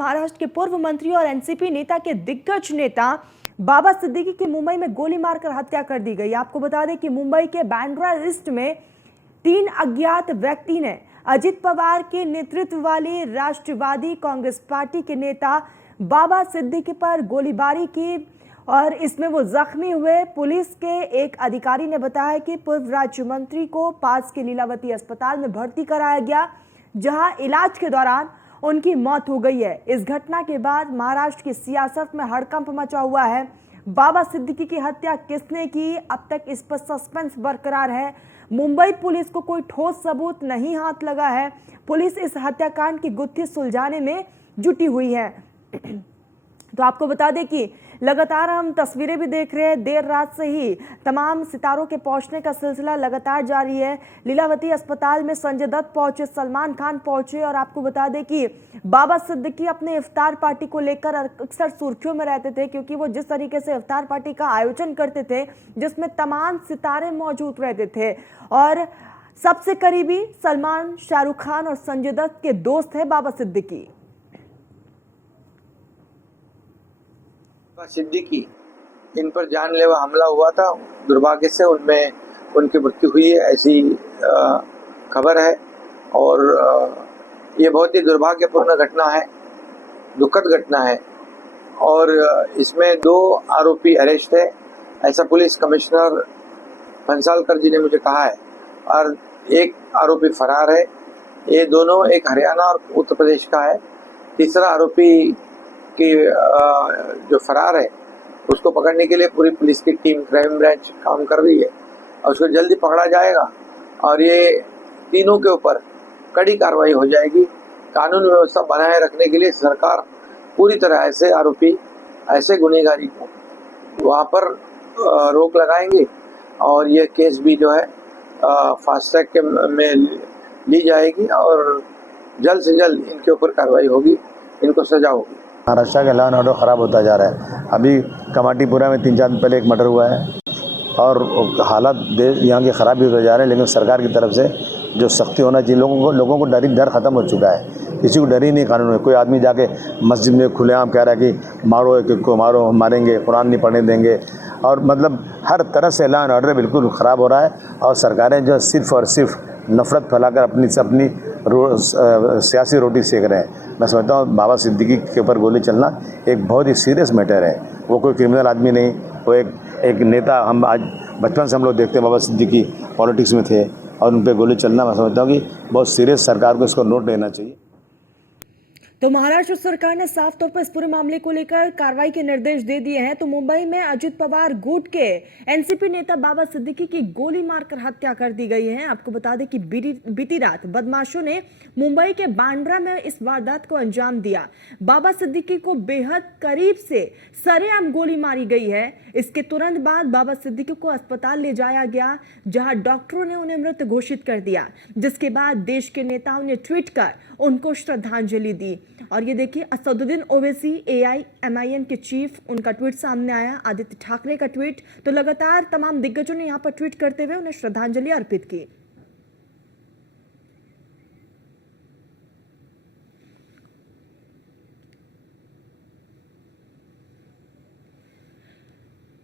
महाराष्ट्र के पूर्व मंत्री और एनसीपी नेता के दिग्गज नेता बाबा सिद्दीकी की मुंबई में गोली मारकर हत्या कर दी गई। आपको बता दें कि मुंबई के बांद्रा ईस्ट में 3 अज्ञात व्यक्ति ने अजित पवार के नेतृत्व वाली राष्ट्रवादी कांग्रेस पार्टी के नेता बाबा सिद्दीकी पर गोलीबारी की और इसमें वो जख्मी हुए। पुलिस के एक अधिकारी ने बताया कि पूर्व राज्य मंत्री को पास के लीलावती अस्पताल में भर्ती कराया गया, जहां इलाज के दौरान उनकी मौत हो गई है। इस घटना के बाद महाराष्ट्र की सियासत में हड़कंप मचा हुआ है। बाबा सिद्दीकी की हत्या किसने की, अब तक इस पर सस्पेंस बरकरार है। मुंबई पुलिस को कोई ठोस सबूत नहीं हाथ लगा है। पुलिस इस हत्याकांड की गुत्थी सुलझाने में जुटी हुई है। तो आपको बता दें कि लगातार हम तस्वीरें भी देख रहे हैं, देर रात से ही तमाम सितारों के पहुंचने का सिलसिला लगातार जारी है। लीलावती अस्पताल में संजय दत्त पहुंचे, सलमान खान पहुंचे और आपको बता दें कि बाबा सिद्दीकी अपने इफ्तार पार्टी को लेकर अक्सर सुर्खियों में रहते थे, क्योंकि वो जिस तरीके से इफ्तार पार्टी का आयोजन करते थे जिसमें तमाम सितारे मौजूद रहते थे और सबसे करीबी सलमान, शाहरुख खान और संजय दत्त के दोस्त है बाबा सिद्दीकी। सिद्दीकी इन पर जानलेवा हमला हुआ था, दुर्भाग्य से उनमें उनकी मृत्यु हुई है, ऐसी खबर है। और ये बहुत ही दुर्भाग्यपूर्ण घटना है, दुखद घटना है। और इसमें 2 आरोपी अरेस्ट है, ऐसा पुलिस कमिश्नर भंसालकर जी ने मुझे कहा है, और एक आरोपी फरार है। ये दोनों एक हरियाणा और उत्तर प्रदेश का है। तीसरा आरोपी कि जो फरार है उसको पकड़ने के लिए पूरी पुलिस की टीम क्राइम ब्रांच काम कर रही है और उसको जल्दी पकड़ा जाएगा और ये तीनों के ऊपर कड़ी कार्रवाई हो जाएगी। कानून व्यवस्था बनाए रखने के लिए सरकार पूरी तरह ऐसे आरोपी, ऐसे गुनहगारी को वहाँ पर रोक लगाएंगे और ये केस भी जो है फास्ट ट्रैक के में ली जाएगी और जल्द से जल्द इनके ऊपर कार्रवाई होगी, इनको सजा होगी। महाराष्ट्र का लॉ एंड ऑर्डर ख़राब होता जा रहा है। अभी कमाटीपुरा में 3-4 दिन पहले एक मर्डर हुआ है और हालात यहाँ के ख़राब भी होते जा रहे हैं, लेकिन सरकार की तरफ से जो सख्ती होना चाहिए, लोगों को डर ख़त्म हो चुका है। किसी को डर ही नहीं कानून में। कोई आदमी जाके मस्जिद में खुलेआम कह रहा है कि मारो एक को, मारो, हम मारेंगे, कुरान नहीं पढ़ने देंगे, और मतलब हर तरह से लॉ एंड ऑर्डर बिल्कुल ख़राब हो रहा है। और सरकारें जो सिर्फ़ और सिर्फ नफ़रत फैलाकर अपनी सियासी रोटी सेक रहे हैं। मैं समझता हूँ बाबा सिद्दीकी के ऊपर गोली चलना एक बहुत ही सीरियस मैटर है। वो कोई क्रिमिनल आदमी नहीं, वो एक नेता। हम आज बचपन से हम लोग देखते हैं बाबा सिद्दीकी पॉलिटिक्स में थे और उन पर गोली चलना, मैं समझता हूँ कि बहुत सीरियस, सरकार को इसको नोट लेना चाहिए। तो महाराष्ट्र सरकार ने साफ तौर पर इस पूरे मामले को लेकर कार्रवाई के निर्देश दे दिए हैं। तो मुंबई में अजित पवार गुट के एनसीपी नेता बाबा सिद्दीकी की गोली मारकर हत्या कर दी गई है। आपको बता दें कि बीती रात बदमाशों ने मुंबई के बांद्रा में इस वारदात को अंजाम दिया। बाबा सिद्दीकी को बेहद करीब से सरेआम गोली मारी गई है। इसके तुरंत बाद बाबा सिद्दीकी को अस्पताल ले जाया गया, जहां डॉक्टरों ने उन्हें मृत घोषित कर दिया, जिसके बाद देश के नेताओं ने ट्वीट कर उनको श्रद्धांजलि दी। और ये देखिए, असदुद्दीन ओवैसी AIMIM के चीफ, उनका ट्वीट सामने आया, आदित्य ठाकरे का ट्वीट। तो लगातार तमाम दिग्गजों ने यहां पर ट्वीट करते हुए उन्हें श्रद्धांजलि अर्पित की।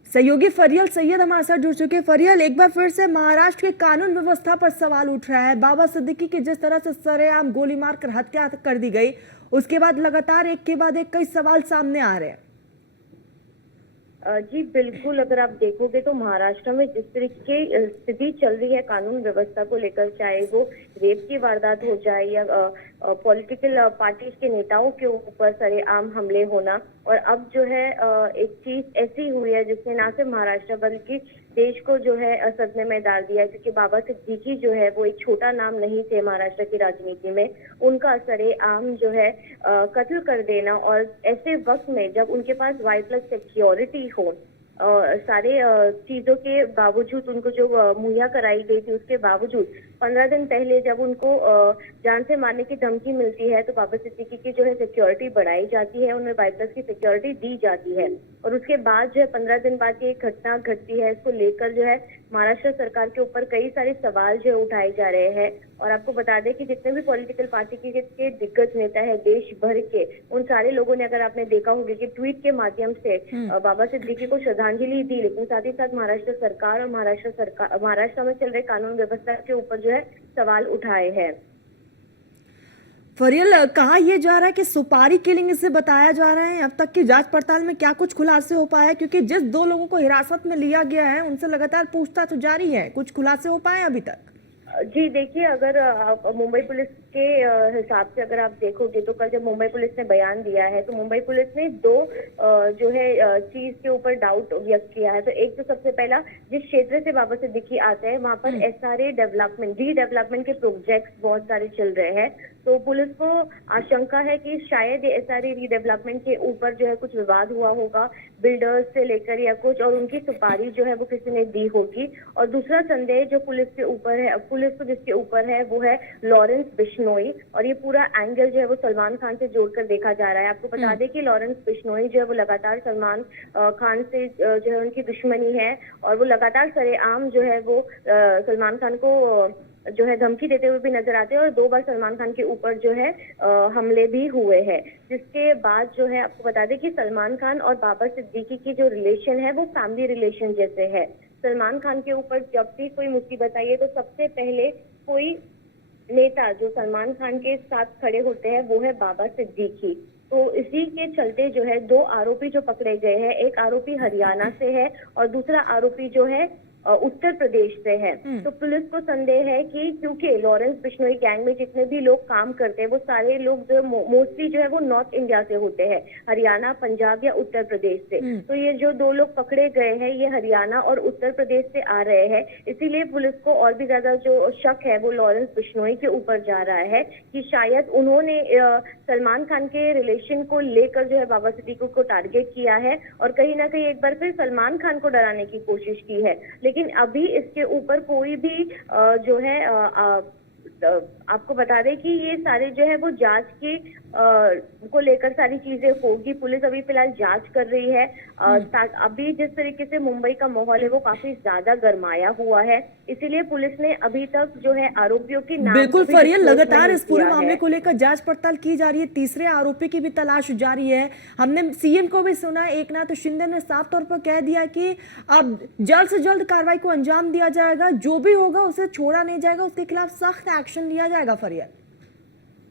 सहयोगी फरियल सैयद हमारे साथ जुड़ चुके हैं। फरियल, एक बार फिर से महाराष्ट्र के कानून व्यवस्था पर सवाल उठ रहा है। बाबा सिद्दीकी की जिस तरह से सरेआम गोली मारकर हत्या कर दी गई, उसके बाद लगातार एक के बाद एक कई सवाल सामने आ रहे हैं। जी बिल्कुल, अगर आप देखोगे तो महाराष्ट्र में जिस तरीके की स्थिति चल रही है कानून व्यवस्था को लेकर, चाहे वो रेप की वारदात हो जाए या पॉलिटिकल पार्टीज के नेताओं के ऊपर सरेआम हमले होना, और अब जो है एक चीज ऐसी हुई है जिसने ना सिर्फ महाराष्ट्र बल्कि देश को जो है सदमे में डाल दिया, क्योंकि बाबा सिद्दीकी जो है वो एक छोटा नाम नहीं थे महाराष्ट्र की राजनीति में। उनका सरेआम जो है कत्ल कर देना, और ऐसे वक्त में जब उनके पास Y+ सिक्योरिटी हो, सारे चीजों के बावजूद, उनको जो मुहैया कराई गई थी उसके बावजूद 15 दिन पहले जब उनको जान से मारने की धमकी मिलती है तो बाबा सिद्दीकी की जो है सिक्योरिटी बढ़ाई जाती है, उन्हें बाईपास की सिक्योरिटी दी जाती है और उसके बाद जो है 15 दिन बाद ये घटना घटती है। इसको लेकर जो है महाराष्ट्र सरकार के ऊपर कई सारे सवाल जो है उठाए जा रहे हैं। और आपको बता दें कि जितने भी पॉलिटिकल पार्टी के दिग्गज नेता है देश भर के, उन सारे लोगों ने, अगर आपने देखा होगा कि ट्वीट के माध्यम से बाबा सिद्दीकी को श्रद्धांजलि दी, लेकिन साथ ही साथ महाराष्ट्र सरकार और महाराष्ट्र में चल रहे कानून व्यवस्था के ऊपर जो है सवाल उठाए हैं। फरियल, कहा यह जा रहा है कि सुपारी किलिंग इसे बताया जा रहा है। अब तक की जांच पड़ताल में क्या कुछ खुलासे हो पाए हैं? क्योंकि जिस 2 लोगों को हिरासत में लिया गया है उनसे लगातार पूछताछ जारी है, कुछ खुलासे हो पाए अभी तक? जी देखिए, अगर मुंबई पुलिस के हिसाब से अगर आप देखोगे तो कल जब मुंबई पुलिस ने बयान दिया है तो मुंबई पुलिस ने 2 जो है चीज के ऊपर डाउट व्यक्त किया है। तो एक तो सबसे पहला, जिस क्षेत्र से बाबा सिद्दीकी आते हैं वहां पर SRA डेवलपमेंट, रीडेवलपमेंट के प्रोजेक्ट्स बहुत सारे चल रहे हैं। तो पुलिस को आशंका है कि शायद ये SRA रीडेवलपमेंट के ऊपर जो है कुछ विवाद हुआ होगा, बिल्डर्स से लेकर या कुछ, और उनकी सुपारी जो है वो किसी ने दी होगी। और दूसरा संदेह जो पुलिस के ऊपर है, पुलिस को जिसके ऊपर है वो है लॉरेंस बिश्नोई, और ये पूरा एंगल जो है वो सलमान खान से जोड़कर देखा जा रहा है। आपको बता दें कि लॉरेंस बिश्नोई जो है वो लगातार सलमान खान से जो है उनकी दुश्मनी है और वो लगातार सरेआम जो है वो सलमान खान को जो है धमकी देते हुए भी नजर आते हैं और 2 बार सलमान खान के ऊपर जो है हमले भी हुए हैं। जिसके बाद जो है आपको बता दें कि सलमान खान और बाबा सिद्दीकी की जो रिलेशन है वो फैमिली रिलेशन जैसे है। सलमान खान के ऊपर जब भी कोई मुसीबत आई है तो सबसे पहले कोई नेता जो सलमान खान के साथ खड़े होते हैं वो है बाबा सिद्दीकी। तो इसी के चलते जो है 2 आरोपी जो पकड़े गए हैं, एक आरोपी हरियाणा से है और दूसरा आरोपी जो है उत्तर प्रदेश से है। तो पुलिस को संदेह है कि क्योंकि लॉरेंस बिश्नोई गैंग में जितने भी लोग काम करते हैं वो सारे लोग जो मोस्टली जो है वो नॉर्थ इंडिया से होते हैं, हरियाणा, पंजाब या उत्तर प्रदेश से। तो ये जो 2 लोग पकड़े गए हैं ये हरियाणा और उत्तर प्रदेश से आ रहे हैं, इसीलिए पुलिस को और भी ज्यादा जो शक है वो लॉरेंस बिश्नोई के ऊपर जा रहा है कि शायद उन्होंने सलमान खान के रिलेशन को लेकर जो है बाबा सिद्दीकी को टारगेट किया है और कहीं ना कहीं एक बार फिर सलमान खान को डराने की कोशिश की है। लेकिन अभी इसके ऊपर कोई भी जो है आपको बता दें कि ये सारे जो है वो जांच की को लेकर सारी चीजें होगी। पुलिस अभी फिलहाल जांच कर रही है। अभी जिस तरीके से मुंबई का माहौल है वो काफी ज्यादा गरमाया हुआ है, इसीलिए पुलिस ने अभी तक जो है आरोपियों की नाम बिल्कुल फरियल, लगातार इस पूरे मामले को लेकर जांच पड़ताल की जा रही है। तीसरे आरोपी की भी तलाश जारी है। हमने CM को भी सुना, एकनाथ शिंदे ने साफ तौर पर कह दिया कि अब जल्द से जल्द कार्रवाई को अंजाम दिया जाएगा, जो भी होगा उसे छोड़ा नहीं जाएगा, उसके खिलाफ सख्त एक्शन लिया जाएगा। फरियल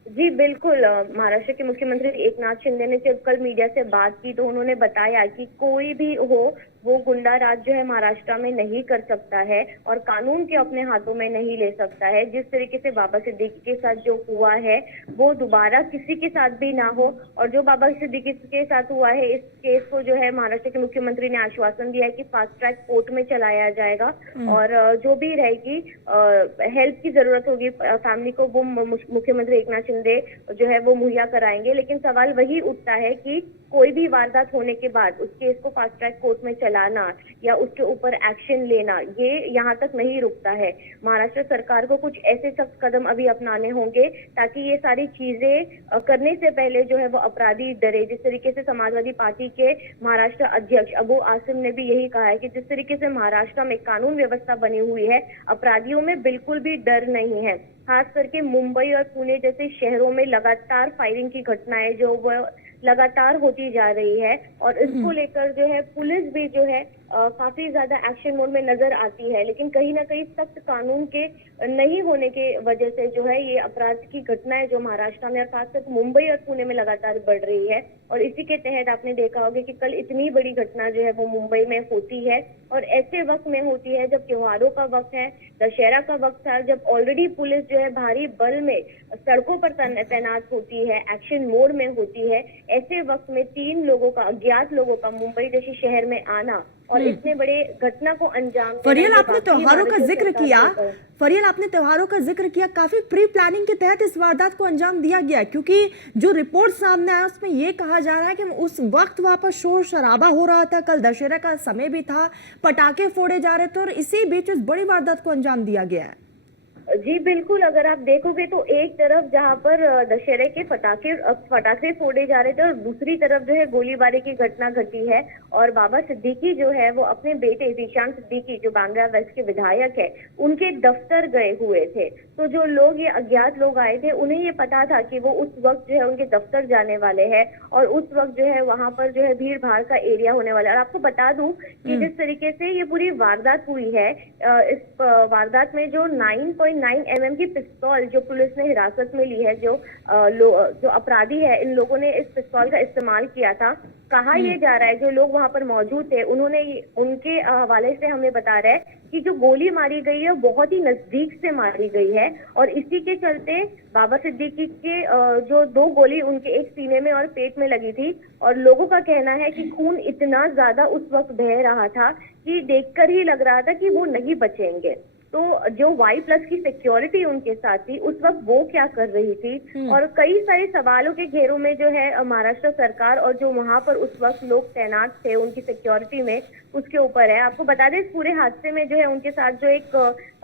जी बिल्कुल, महाराष्ट्र के मुख्यमंत्री एकनाथ शिंदे ने जब कल मीडिया से बात की तो उन्होंने बताया कि कोई भी हो वो गुंडा राज जो है महाराष्ट्र में नहीं कर सकता है और कानून के अपने हाथों में नहीं ले सकता है। जिस तरीके से बाबा सिद्दीकी के साथ जो हुआ है वो दोबारा किसी के साथ भी ना हो, और जो बाबा सिद्दीकी के साथ हुआ है इस केस को जो है महाराष्ट्र के मुख्यमंत्री ने आश्वासन दिया है कि फास्ट ट्रैक कोर्ट में चलाया जाएगा और जो भी रहेगी हेल्प की जरूरत होगी फैमिली को वो मुख्यमंत्री एकनाथ शिंदे जो है वो मुहैया कराएंगे। लेकिन सवाल वही उठता है कि कोई भी वारदात होने के बाद उस केस को फास्ट ट्रैक कोर्ट में चलाना या उसके ऊपर एक्शन लेना, ये यहाँ तक नहीं रुकता है। महाराष्ट्र सरकार को कुछ ऐसे सख्त कदम अभी अपनाने होंगे ताकि ये सारी चीजें करने से पहले जो है वो अपराधी डरे। जिस तरीके से समाजवादी पार्टी के महाराष्ट्र अध्यक्ष अबू आसिम ने भी यही कहा है कि जिस तरीके से महाराष्ट्र में कानून व्यवस्था बनी हुई है, अपराधियों में बिल्कुल भी डर नहीं है। खास करके मुंबई और पुणे जैसे शहरों में लगातार फायरिंग की घटनाएं जो वो लगातार होती जा रही है और इसको लेकर जो है पुलिस भी जो है काफी ज्यादा एक्शन मोड में नजर आती है। लेकिन कहीं ना कहीं सख्त कानून के नहीं होने के वजह से जो है ये अपराध की घटनाएं जो महाराष्ट्र में और खासकर मुंबई और पुणे में लगातार बढ़ रही है। और इसी के तहत आपने देखा होगा कि कल इतनी बड़ी घटना जो है वो मुंबई में होती है और ऐसे वक्त में होती है जब त्योहारों का वक्त है, दशहरा का वक्त है, जब ऑलरेडी पुलिस जो है भारी बल में सड़कों पर तैनात होती है, एक्शन मोड में होती है। ऐसे वक्त में 3 लोगों का, अज्ञात लोगों का मुंबई जैसे शहर में आना और इतने बड़े घटना को अंजाम देना। फरियल, आपने त्योहारों का जिक्र किया, फरियल आपने त्योहारों का जिक्र किया, काफी प्री प्लानिंग के तहत इस वारदात को अंजाम दिया गया, क्योंकि जो रिपोर्ट सामने आया उसमें ये कहा जा रहा है कि उस वक्त वहां पर शोर शराबा हो रहा था, कल दशहरा का समय भी था, पटाखे फोड़े जा रहे थे और इसी बीच इस बड़ी वारदात को अंजाम दिया गया है। जी बिल्कुल, अगर आप देखोगे तो एक तरफ जहाँ पर दशहरे के पटाखे फोड़े जा रहे थे और दूसरी तरफ जो है गोलीबारी की घटना घटी है। और बाबा सिद्दीकी जो है वो अपने बेटे ज़ीशान सिद्दीकी जो बांद्रा वेस्ट के विधायक है उनके दफ्तर गए हुए थे। तो जो लोग, ये अज्ञात लोग आए थे, उन्हें ये पता था कि वो उस वक्त जो है उनके दफ्तर जाने वाले हैं और उस वक्त जो है वहां पर जो है भीड़ भाड़ का एरिया होने वाला है। और आपको बता दूं कि जिस तरीके से ये पूरी वारदात हुई है, इस वारदात में जो 9.9 mm की पिस्तौल जो पुलिस ने हिरासत में ली है, जो अपराधी है, इन लोगों ने इस पिस्तौल का इस्तेमाल किया था। कहा यह जा रहा है, जो लोग वहां पर मौजूद थे उन्होंने उनके हवाले से हमें बता रहा है कि जो गोली मारी गई है बहुत ही नजदीक से मारी गई है और इसी के चलते बाबा सिद्दीकी के जो 2 गोली उनके एक सीने में और पेट में लगी थी। और लोगों का कहना है कि खून इतना ज्यादा उस वक्त बह रहा था कि देखकर ही लग रहा था कि वो नहीं बचेंगे। तो जो Y+ की सिक्योरिटी उनके साथ थी उस वक्त वो क्या कर रही थी, और कई सारे सवालों के घेरों में जो है महाराष्ट्र सरकार और जो वहां पर उस वक्त लोग तैनात थे उनकी सिक्योरिटी में, उसके ऊपर है। आपको बता दें, इस पूरे हादसे में जो है उनके साथ जो एक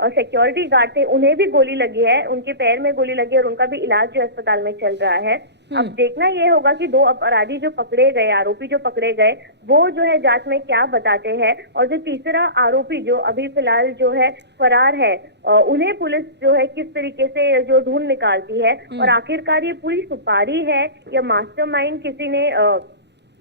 सिक्योरिटी गार्ड थे उन्हें भी गोली लगी है, उनके पैर में गोली लगी है और उनका भी इलाज जो अस्पताल में चल रहा है। अब देखना ये होगा कि 2 अपराधी जो पकड़े गए, आरोपी जो पकड़े गए, वो जो है जांच में क्या बताते हैं, और जो तीसरा आरोपी जो अभी फिलहाल जो है फरार है, उन्हें पुलिस जो है किस तरीके से जो ढूंढ निकालती है, और आखिरकार ये पूरी सुपारी है या मास्टरमाइंड किसी ने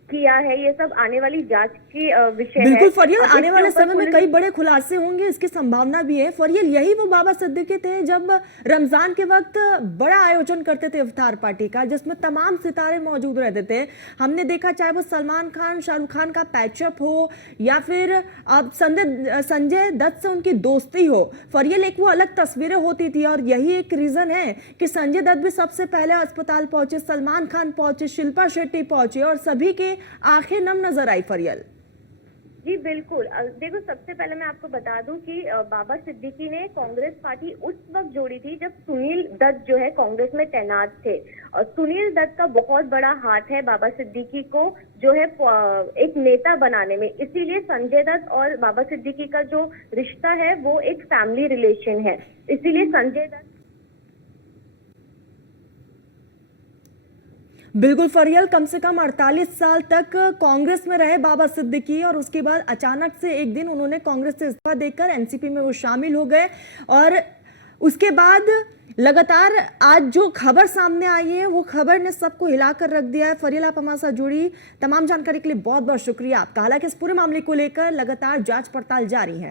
किया है, ये सब आने वाली जांच की विषय है। बिल्कुल फरियल, और आने इसके वाले ऊपर समय में कई बड़े खुलासे होंगे, इसकी संभावना भी है। फरियल, यही वो बाबा सिद्दीकी थे जब रमजान के वक्त बड़ा आयोजन करते थे इफ्तार पार्टी का, जिसमें तमाम सितारे मौजूद रहते थे। हमने देखा, चाहे वो सलमान खान, शाहरुख खान का पैचअप हो या फिर अब संजय दत्त से उनकी दोस्ती हो, फरियल एक वो अलग तस्वीरें होती थी। और यही एक रीजन है कि संजय दत्त भी सबसे पहले अस्पताल पहुंचे, सलमान खान पहुंचे, शिल्पा शेट्टी पहुंचे और सभी के आंखें नम नजर आई। फरियल जी बिल्कुल, देखो सबसे पहले मैं आपको बता दूं कि बाबा सिद्दीकी ने कांग्रेस पार्टी उस वक्त जोड़ी थी जब सुनील दत्त जो है कांग्रेस में तैनात थे, और सुनील दत्त का बहुत बड़ा हाथ है बाबा सिद्दीकी को जो है एक नेता बनाने में। इसीलिए संजय दत्त और बाबा सिद्दीकी का जो रिश्ता है वो एक फैमिली रिलेशन है। इसीलिए संजय दत्त बिल्कुल फरियल, कम से कम 48 साल तक कांग्रेस में रहे बाबा सिद्दीकी और उसके बाद अचानक से एक दिन उन्होंने कांग्रेस से इस्तीफा देकर एनसीपी में वो शामिल हो गए। और उसके बाद लगातार आज जो खबर सामने आई है वो खबर ने सबको हिलाकर रख दिया है। फरियल, आप हमारे साथ जुड़ी, तमाम जानकारी के लिए बहुत बहुत शुक्रिया आपका। हालांकि इस पूरे मामले को लेकर लगातार जांच पड़ताल जारी है।